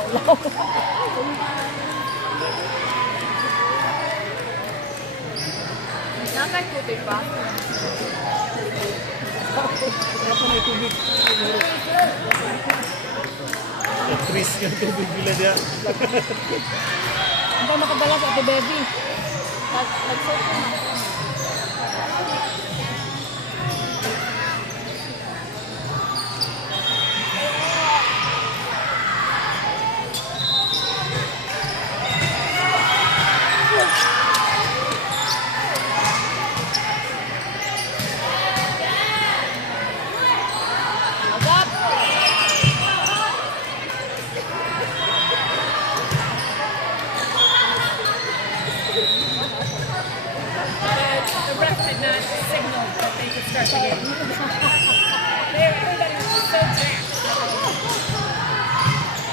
Law-law. Nakay putik pa? Kaya pa may tubig. Tris yung tubig bila dia. Ang pa makadala sa ate baby. Nag-surf na. The ref did not signal that they could start the game. Everybody was just so jacked.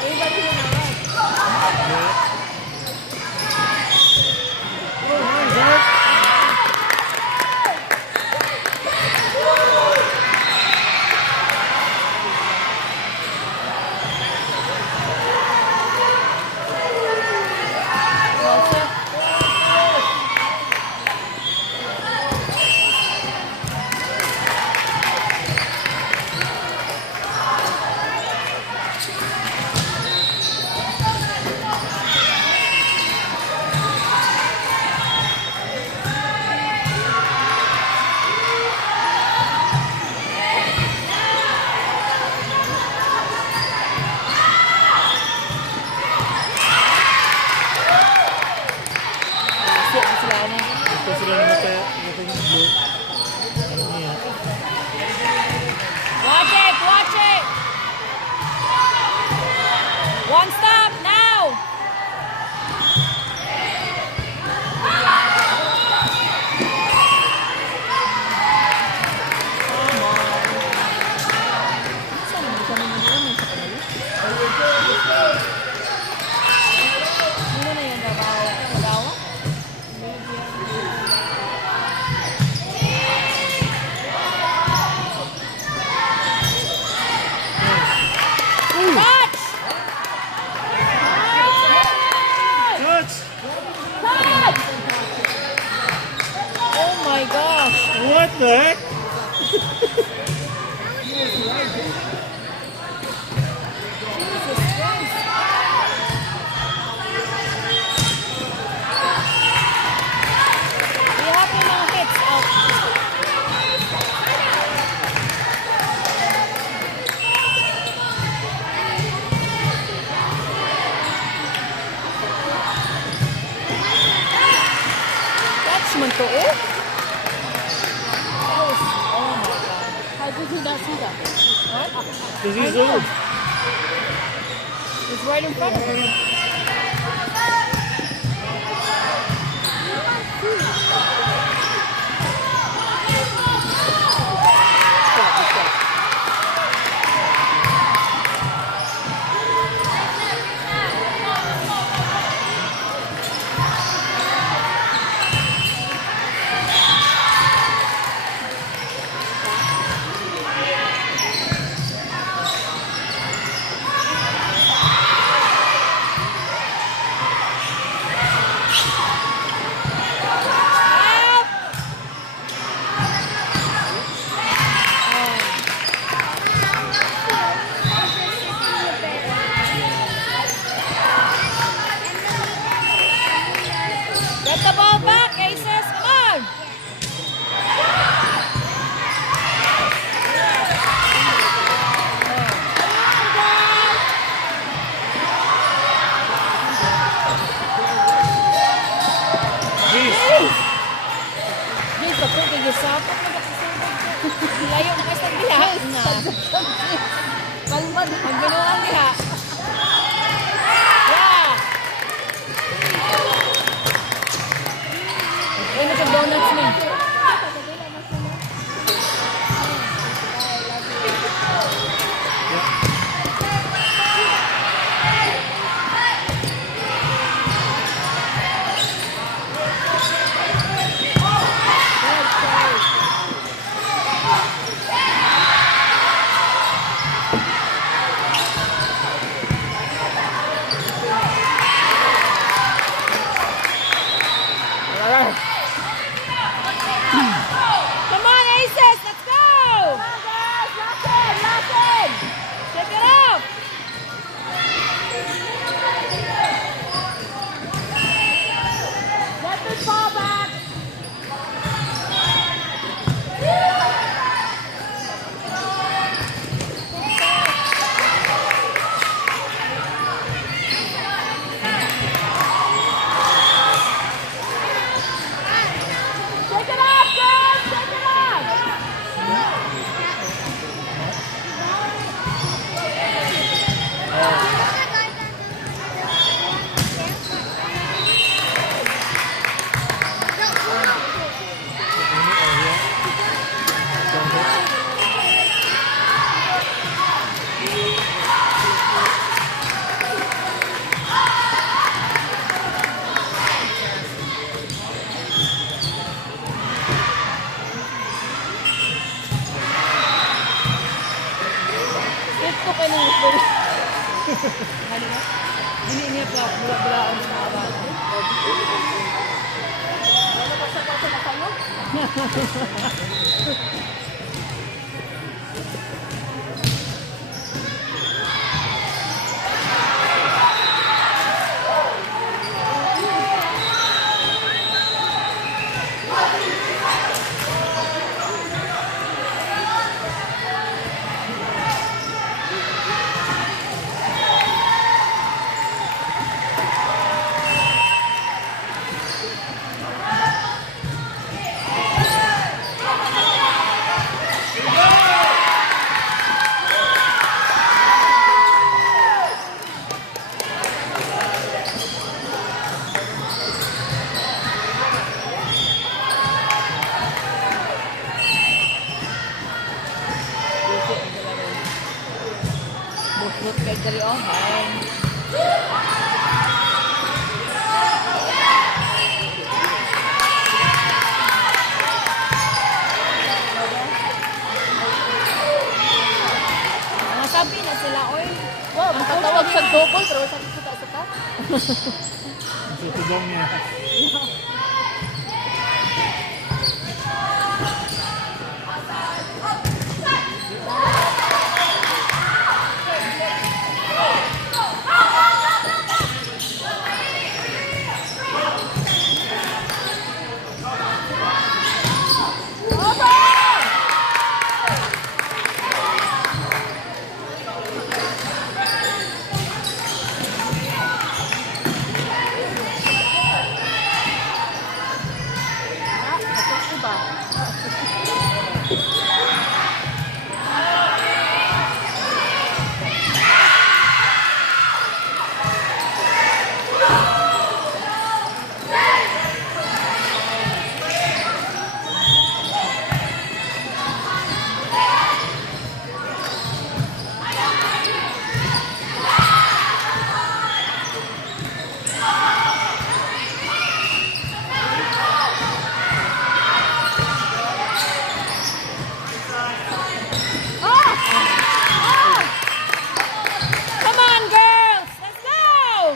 Everybody was alright. Ito sila na matay yung blue. Watch it! Watch it! One stop now! Sino na yung gabawa? Gabawa? Touch! Touch! Touch! Oh my gosh! What the heck? Jesus Christ! You have yung mga hits out. Touch man to, oh? That was, oh my God. How did you not see that? What? This I is know. old. It's right in front of her. Get the ball back, Aces! Come on! Jeez. Jeez, ako kagisapot na layo mo kasi diha na. Ang ginawa diha. Yeah! Ano sa donuts ni? Ano ba? Hindi niya pa bula-bulaan sa mga bata. Ano ba sa bata na kayo? Bukbuk kayo dari online. Mga sabi na sila, oy. Wow, ang tatawag sa double, pero sabi ko sa top. Tutugong niya. Come on, girls! Let's go!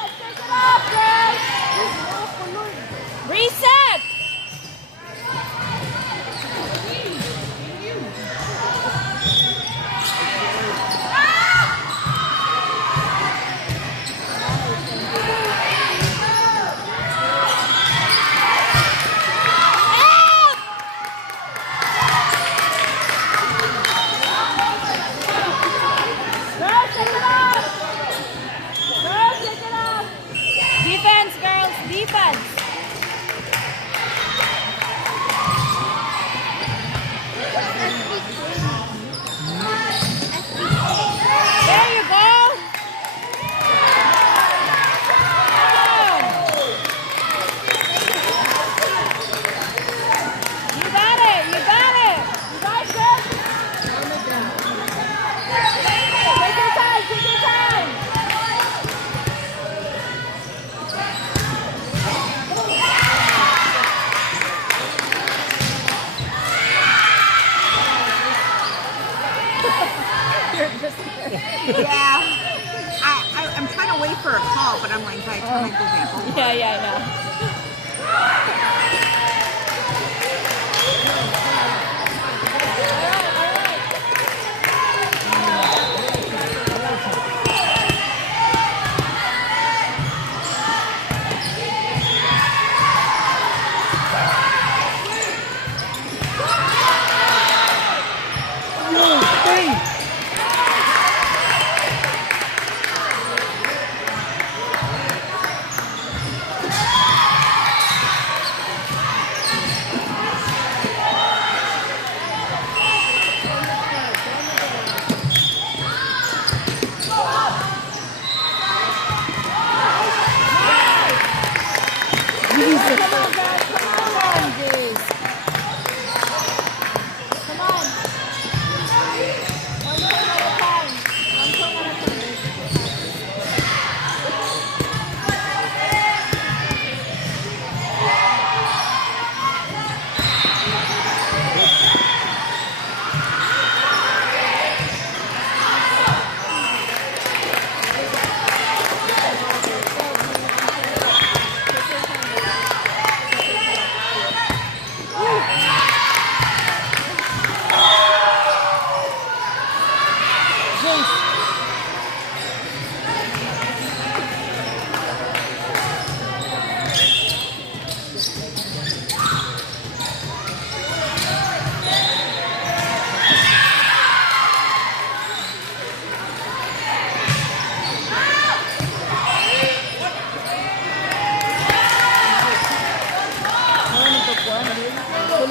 Let's take it off, girls! Reset! Girls, take it off! Girls, take it off! Defense, girls, defense! There you go! You got it, you got it! You guys good? Take your time, take your time! Yeah. I'm trying to wait for a call, but I'm like, I can't do that. Hold on. Yeah, yeah, yeah.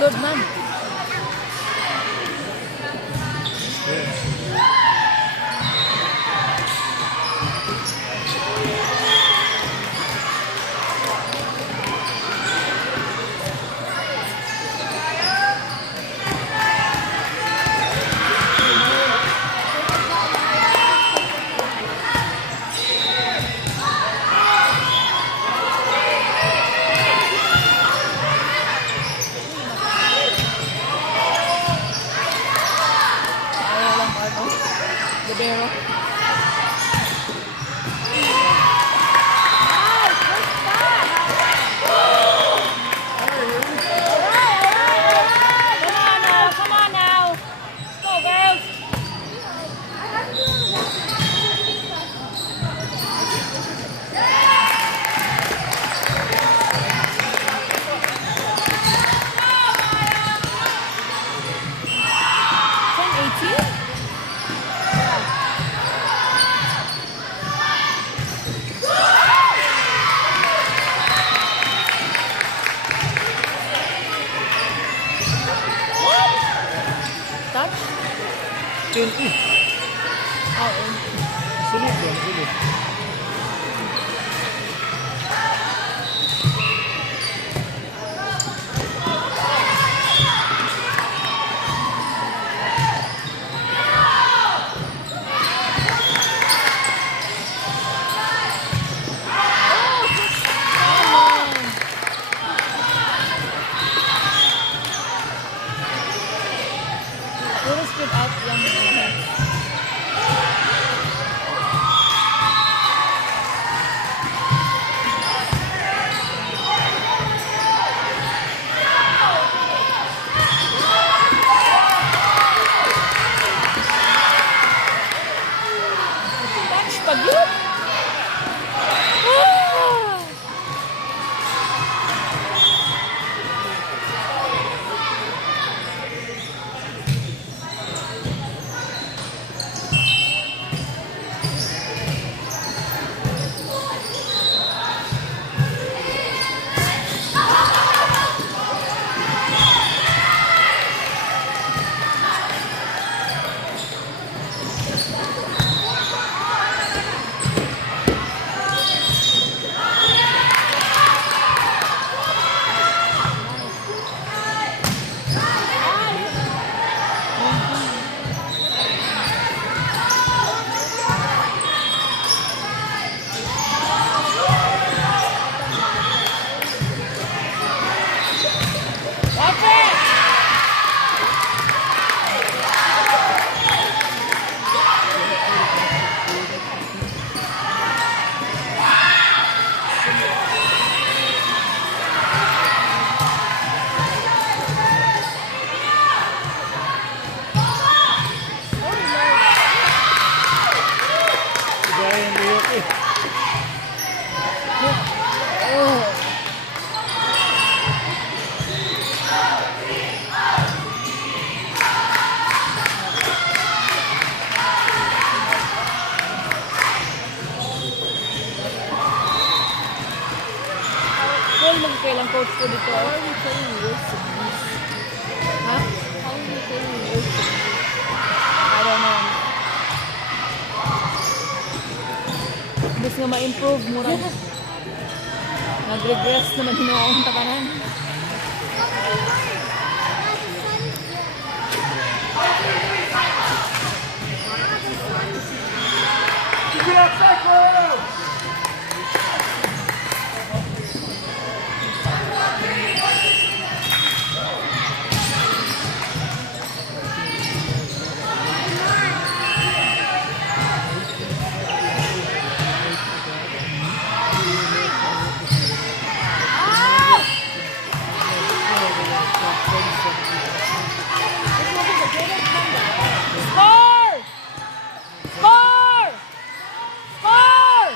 Sulod man. Ayaw lang ano. Libero. Come on now. Go, girls. Ten 18? Touch? 20. Oh, Sunod yan, sunod. come on. Puro spread out lang. Touch pag yun. Ah! Watch it! Gaya yung liyok eh. Oh. Full magkailang coach ko dito. How are we playing worse than this? Ha? How are we playing worse than this? I don't know. Gusto nga ma-improve mo rin. Nag-regress naman hinoong takanan. Score! Score! Score!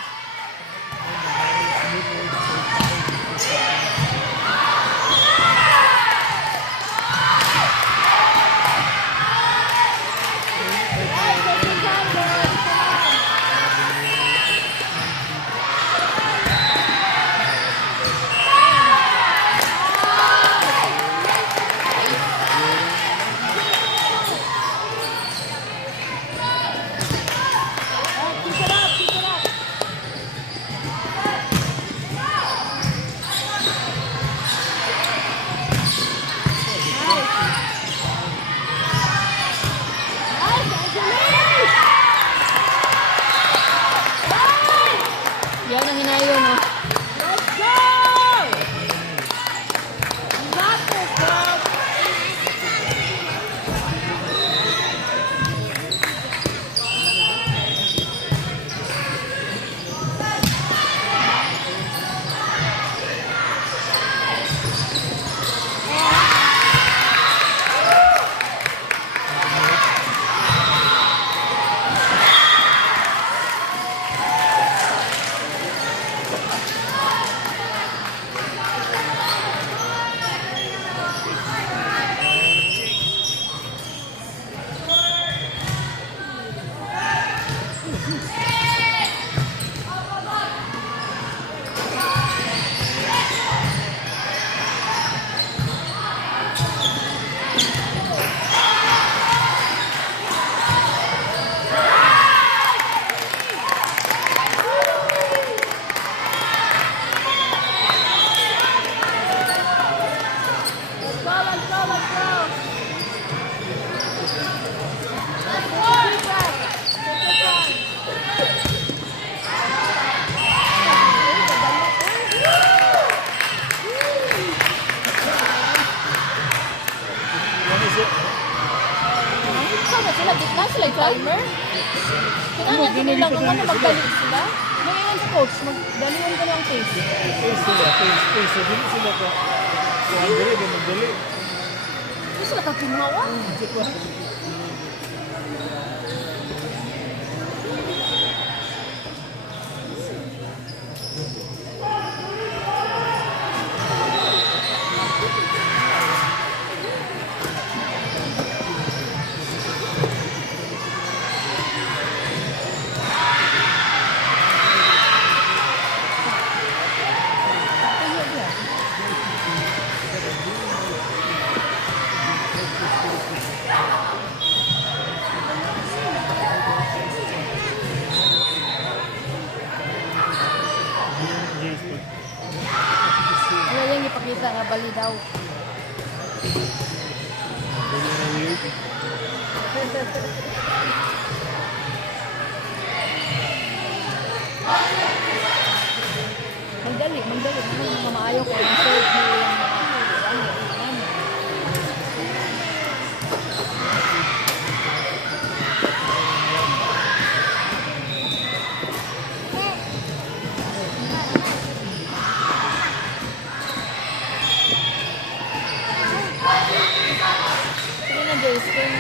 gusto nilang ang ano, magdali sila. Ngayon sa coach, magdalihan ka ng face. Face sila, face. So, dili sila ka. So, ang dali, di magdali. Gusto ka kinuha? Di ba? Yes, but Ano yung ipakita nga bali daw. very weird. Magdali. Ano yung mga maayo ko. Ang serve nilang Sige na, Jason.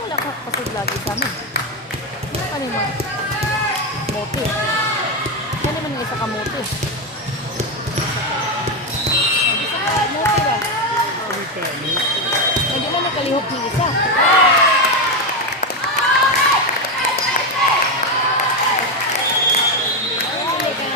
Wala ka kapatid lagi sa amin. Ano yung mga mote? Ano naman yung isa ka mote? Mote ba? Kami ka, no? Hindi mo nakalihok ng isa. Hindi ka.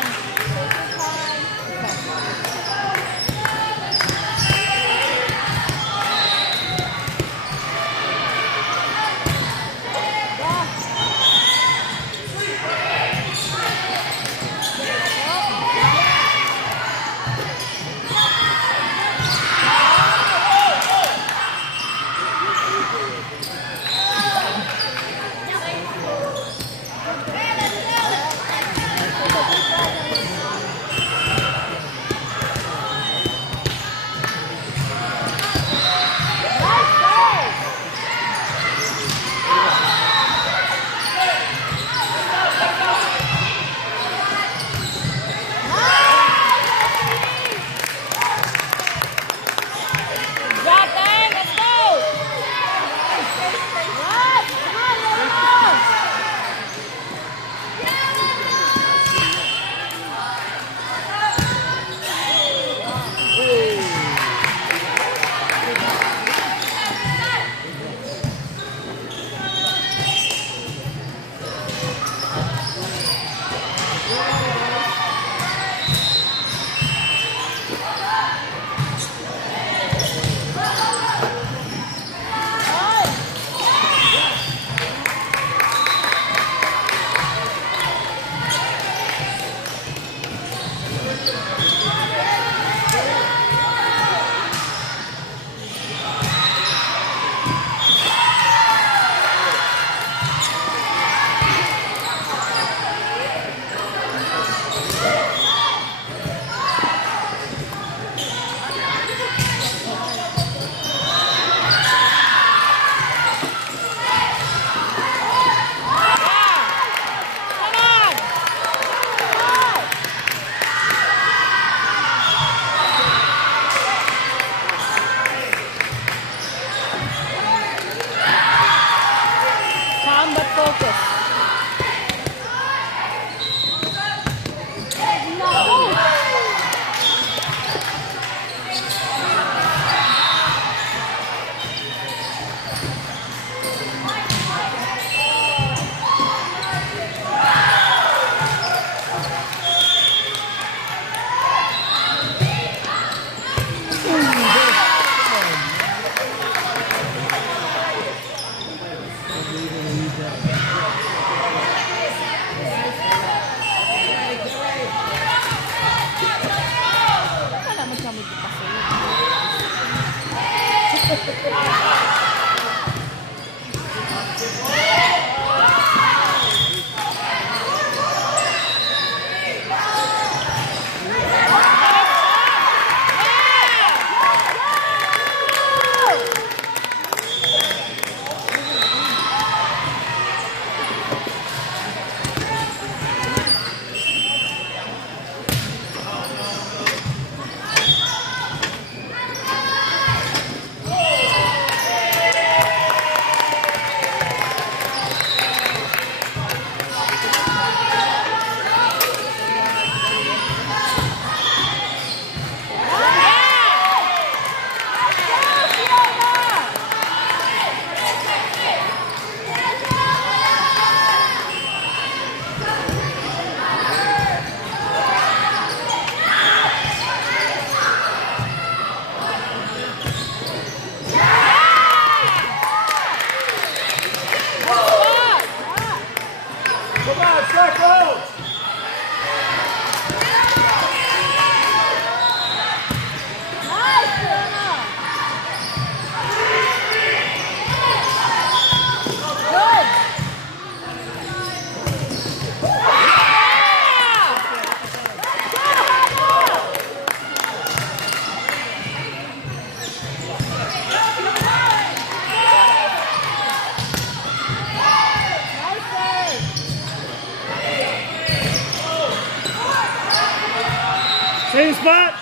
Same spot.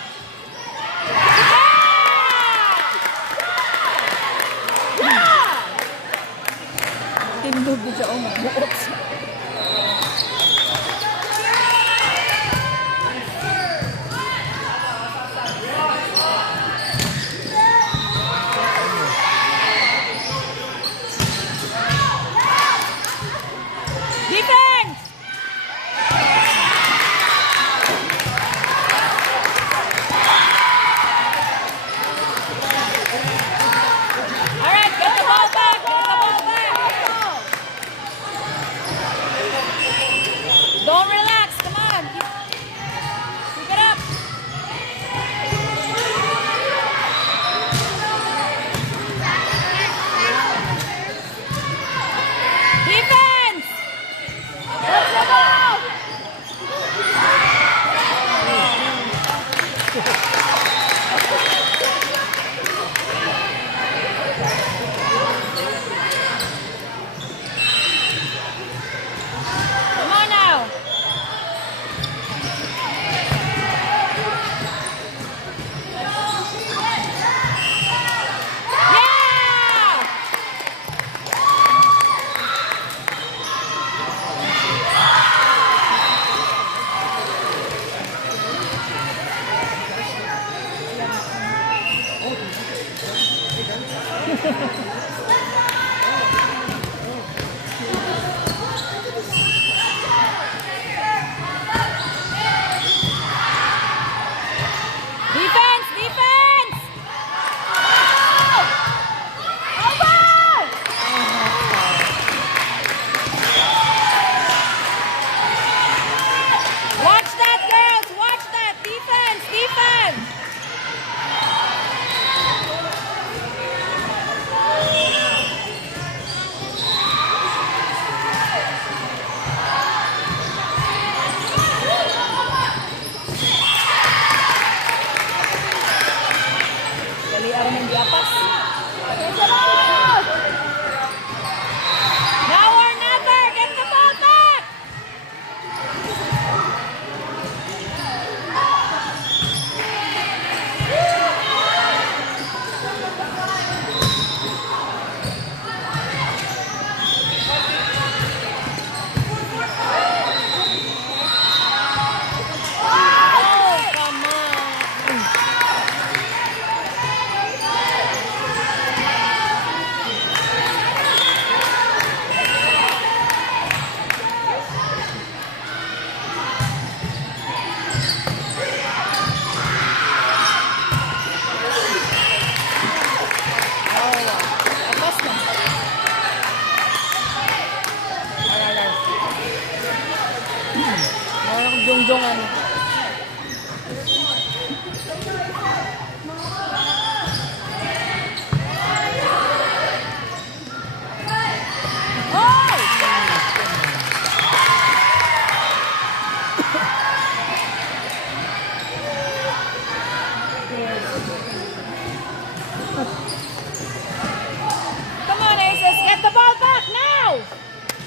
Tindog din siya, oh, magbuot. Defense! All right, get the ball back. Get the ball back. Don't relax. Come on. Keep it up. Defense! Let's go! Come on now. Yeah! Defense! Defense! Watch that, girls! Watch that! Defense! Defense! Dali araw ng diapas. Now or never! Get the ball back! Oh, come on! Tapos na. Mga jongjong Come on, Aces, get the ball back now!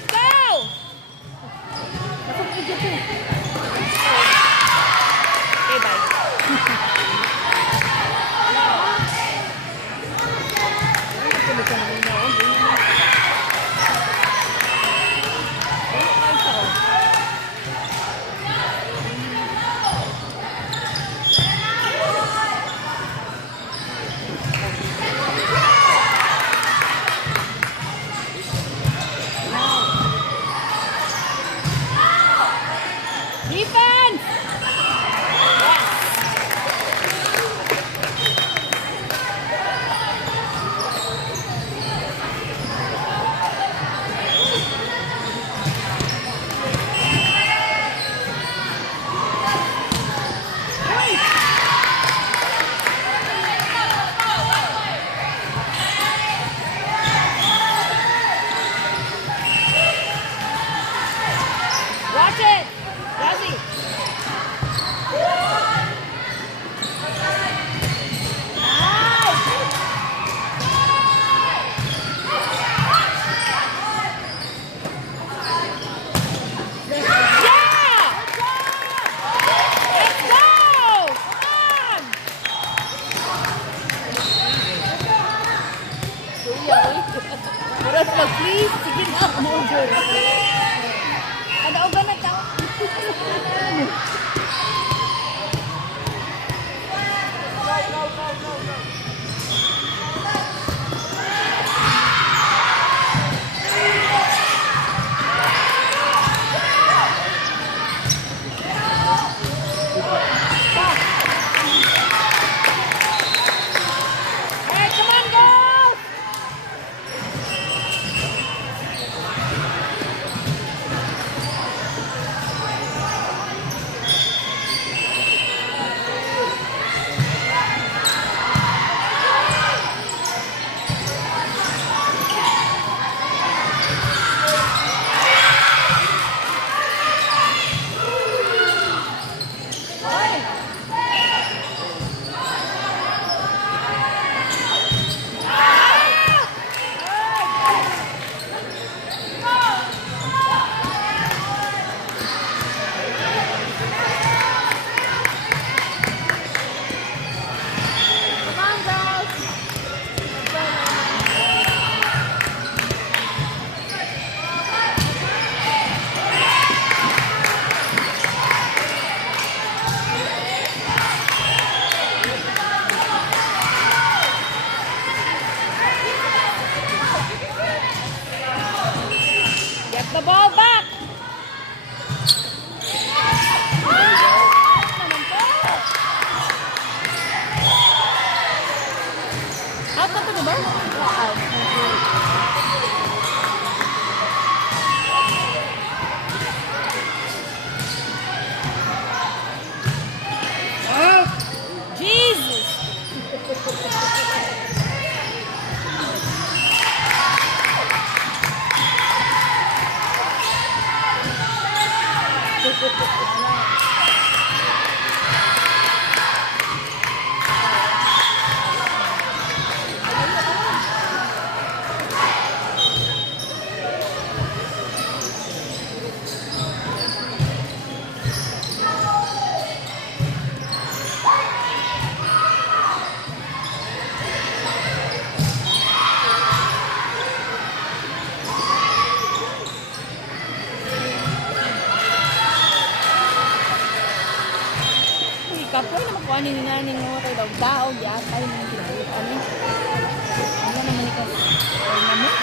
Go! Okay, bye. please. Sige na. Mo, Joy. Kadaugan na tao. Hey, come on, girls! Come on, girls! Get the ball back! Out na to, diba? Out. Jesus! Uy, kapoy na makuha ni naning mga kay daog-daog yata yung mga kinabutan eh. Ano naman ikaw? Ay naman.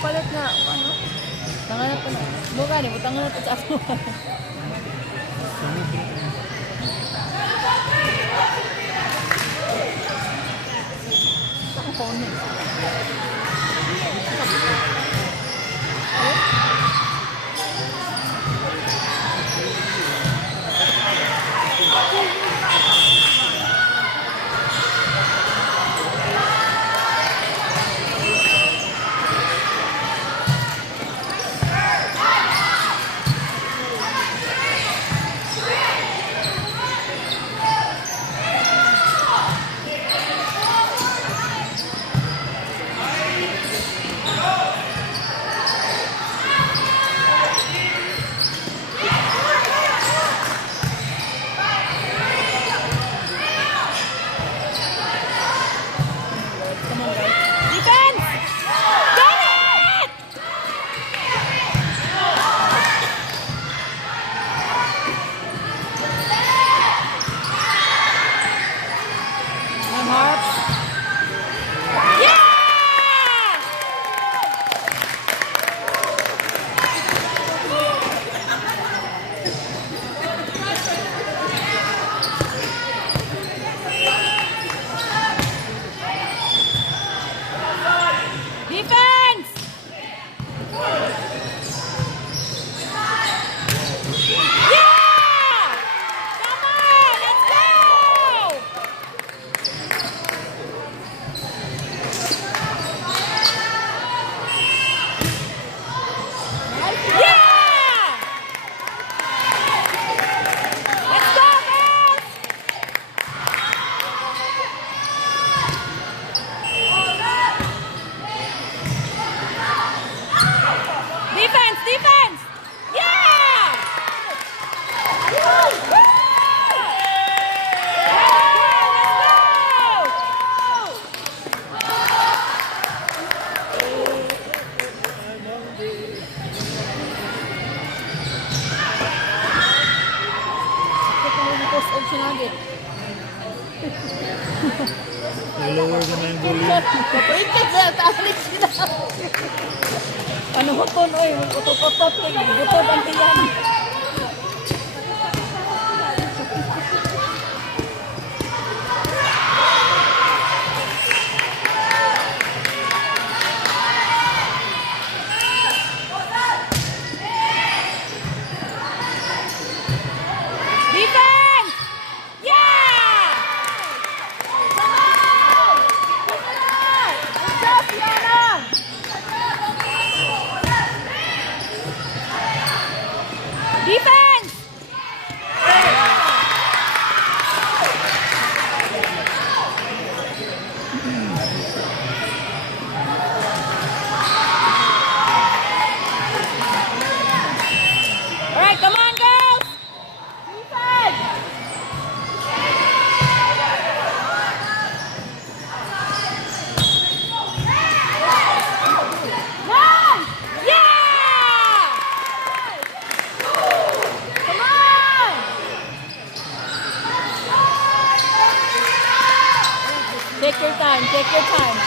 palit na, ano? Tangan na pa na. Buka ni, butangan na pa sa ako. Saan ko na? I-lower ko na yung volume. Kapaikat na, taalit sila. Ano huton, oy, utot-utot, butod ang tiyan. Defense! Yeah! Defense! All right, come on, girls! Defense! Run! Yeah! Come on! Take your time, take your time.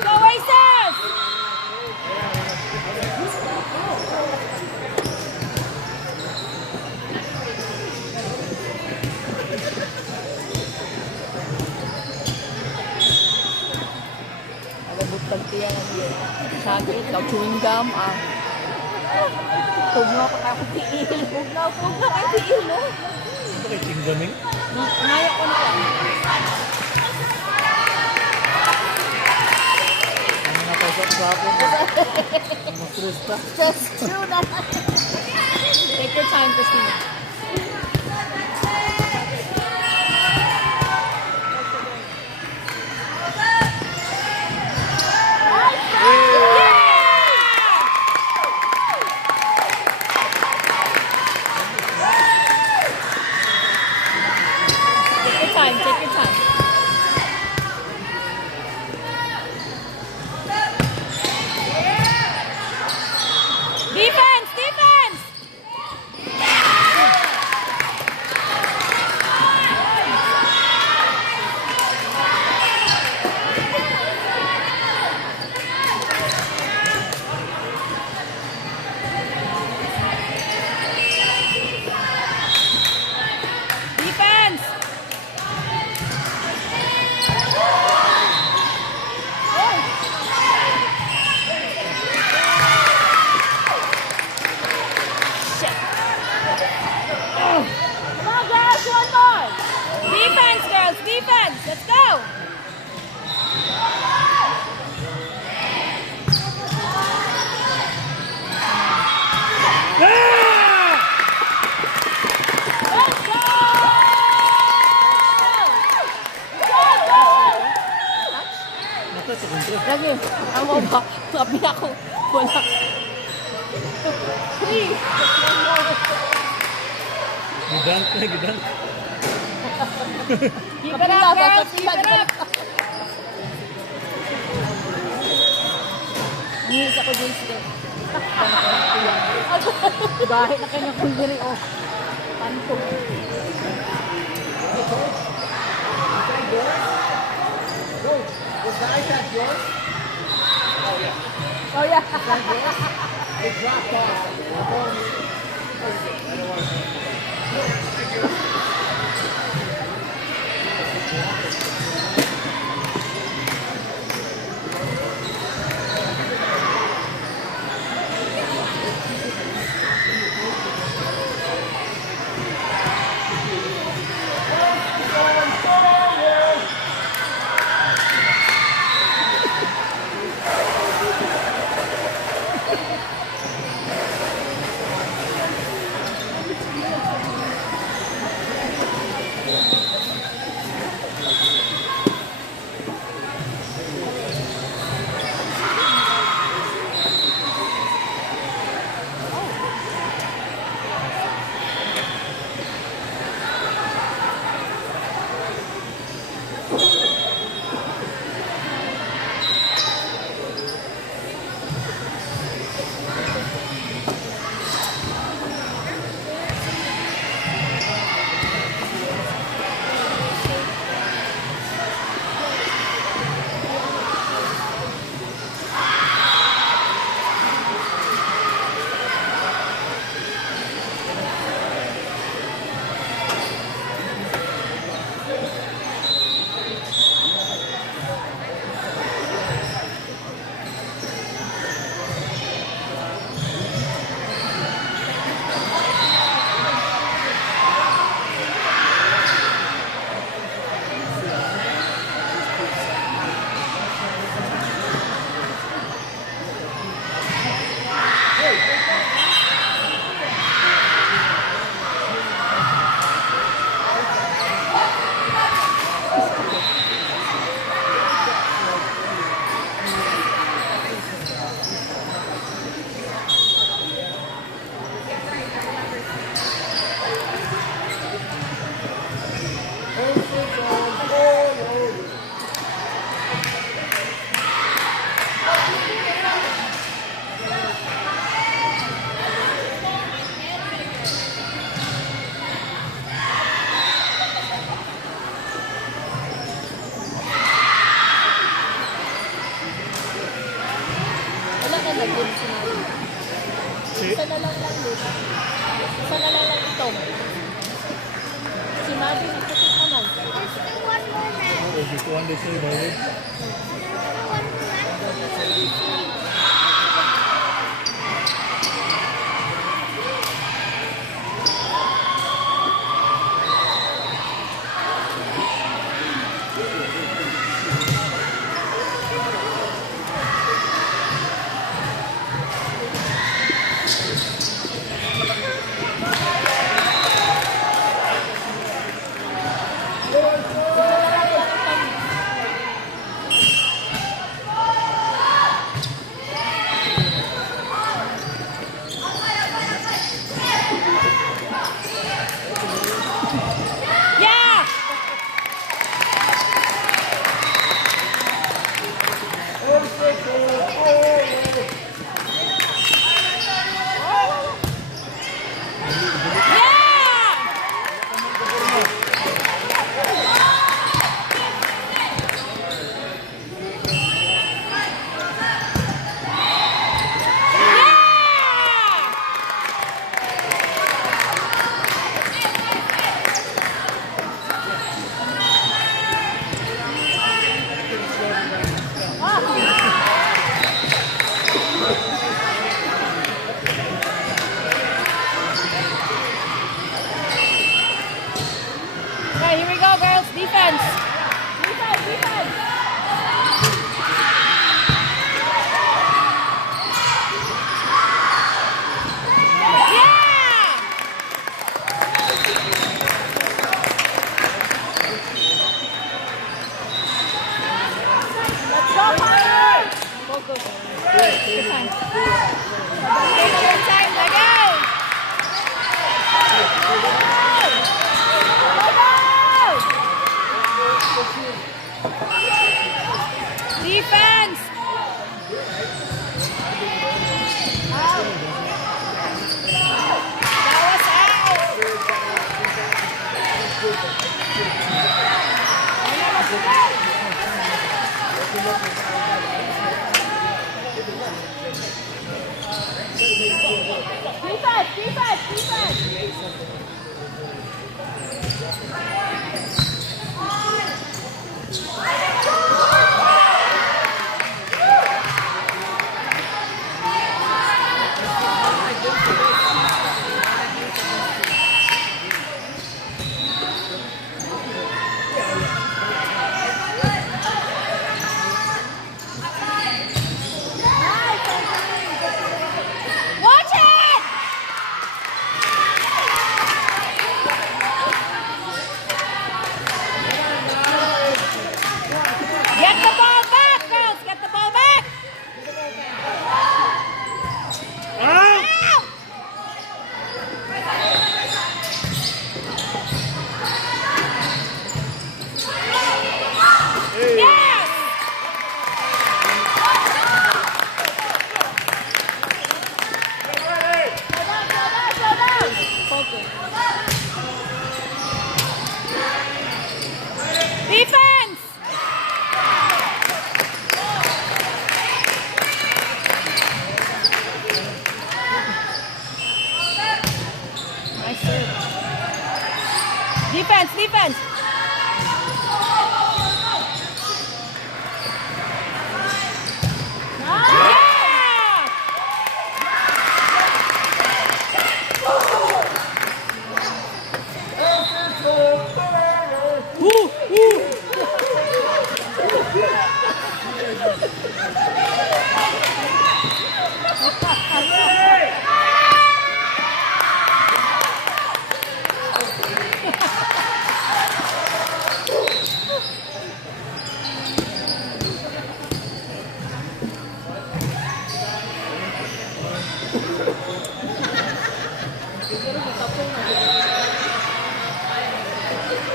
Go Aces! Alabot pag tiyan ang yun. Sakit, chewing gum, ah. Tugnaw pa ako tiil. Tugnaw kay tiil, no? Ito kay Chinggaming. Ngayon ko na lang. Ang mga pasok-sapon. Ang mga trusta. Just true na. Take your time, Christina. mo ba? Sabi ako, wala. 3. Gidunk na, gidunk. Keep it up, girls. Keep it up. Nangis ako dun sila. Dahil na kanya kung diri, oh. Panto. Was the iPad yours? Oh, yeah. It dropped off. Wala ka na din sinabi. Isa na lang lang din. Isa na lang lang ito. Sinabi na kasi ka man. There's still one more match. Oh, just one day say about it. One more match. Yeah! Okay, here we go, girls. Defense. Defense, defense. Yeah! Let's go, Pirates! Go, go, go. serve. Defense, defense. Yeah!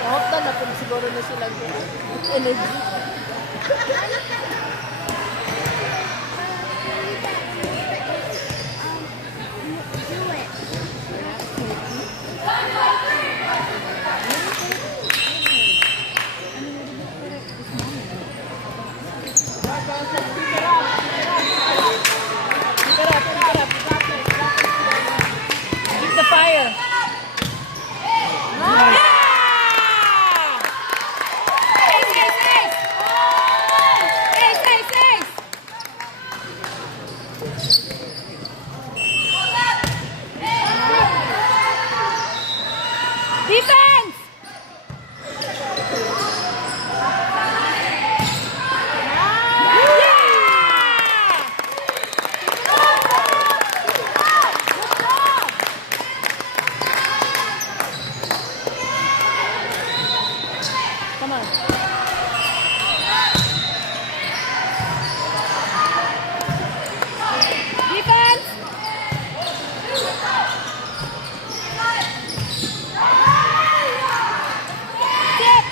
Mahaptan na kung siguro na sila energy. Keep the fire. Yeah! Ace, ace, ace! Ace, ace, ace! Defense! Come on. Defense! Sit!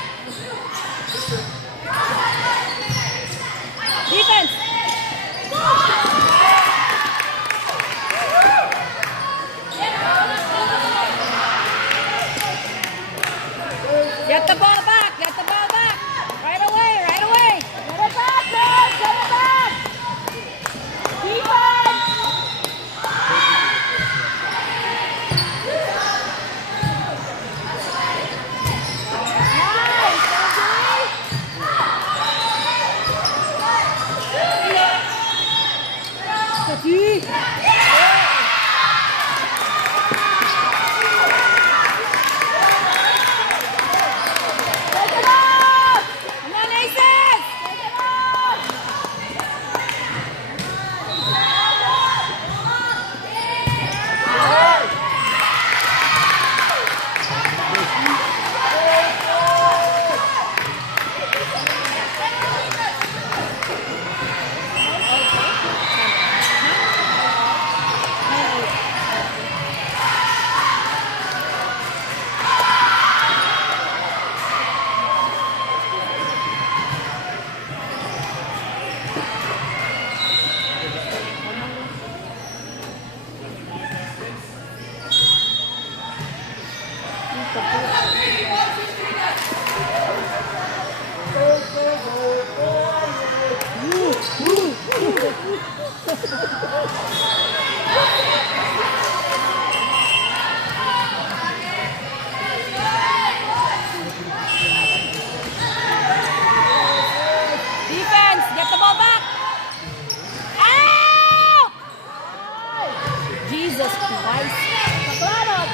Defense! Get the ball back! Get the ball back! Right away! Right away! Get it back, girls! Get it back! Defense! Come on, Aces! Defense, get the ball back. Out! Jesus Christ. Come on.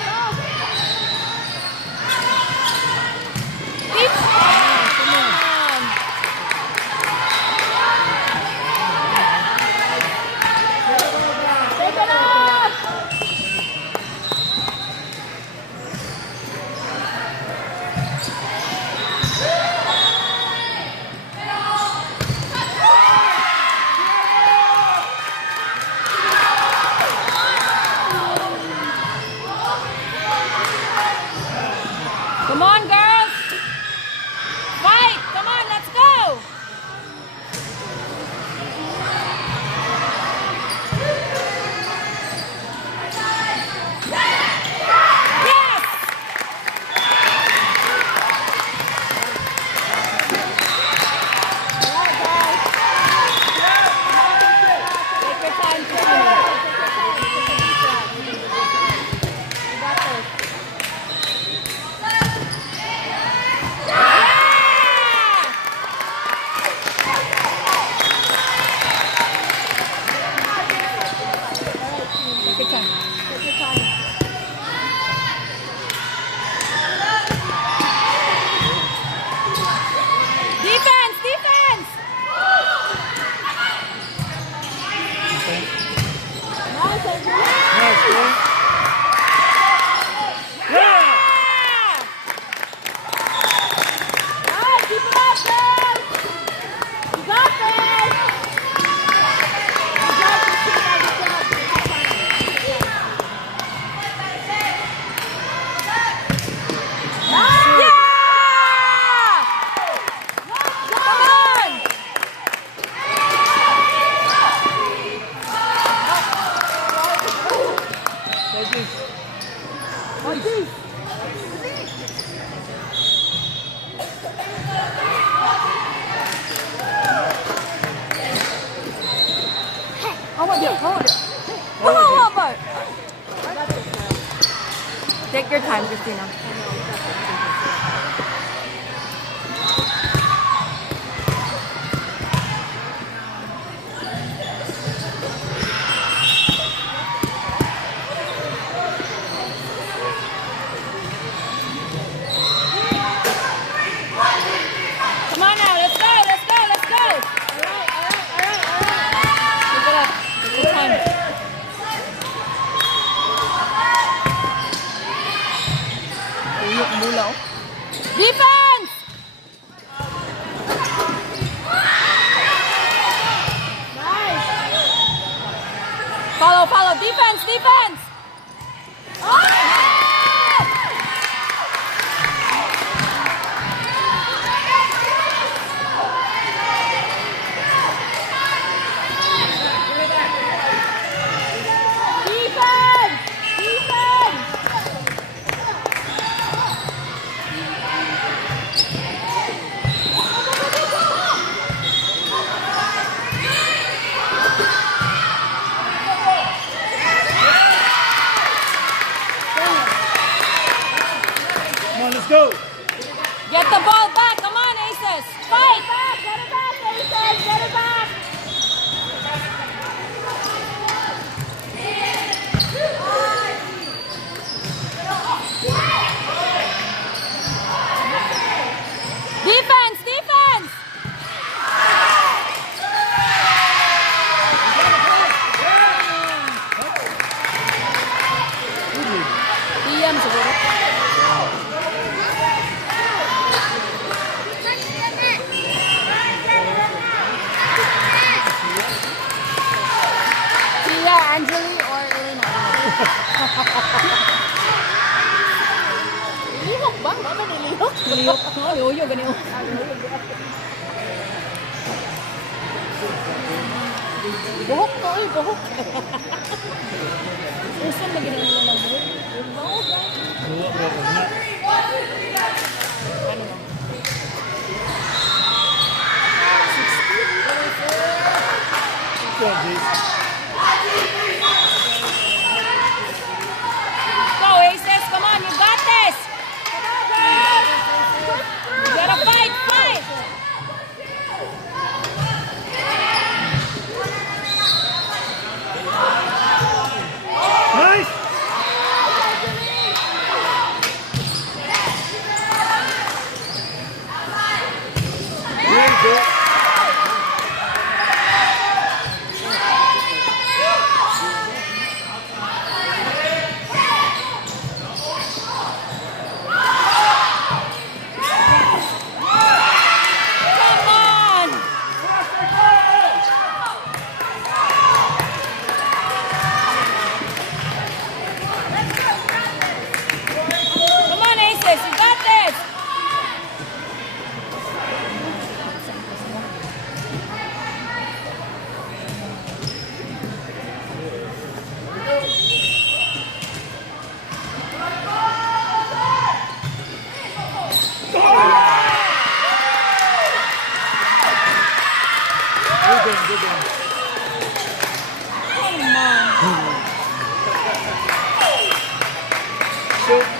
Hold it, hold it. Come on, Bart. Take your time, Christina. Come on now, let's go, let's go, let's go. Pick it up. Take your time. Uyok mula, oh. Defense! Follow, follow. Defense, defense. Defense! Defense! Come on, let's go. Get the ball back. Come on, Aces. Fight. Get it back, Aces! Get it back! Defense, defense. DM siguro. Tia, Angeli, or Elena? Lihok ba? Baka nilihok? Nilihok. Oo, yoyo, ganyan. Buhok ko, buhok. Usan lagi na nila ng buhok. Buhok, Buwa, buwa, buwa. ano ba? Go, Jace. Go, Aces. Come on, you got this. You gotta fight, fight. Nice. There you go. Come on. Come on, Aces. You got this. Good game, good game. Come on. Shoot.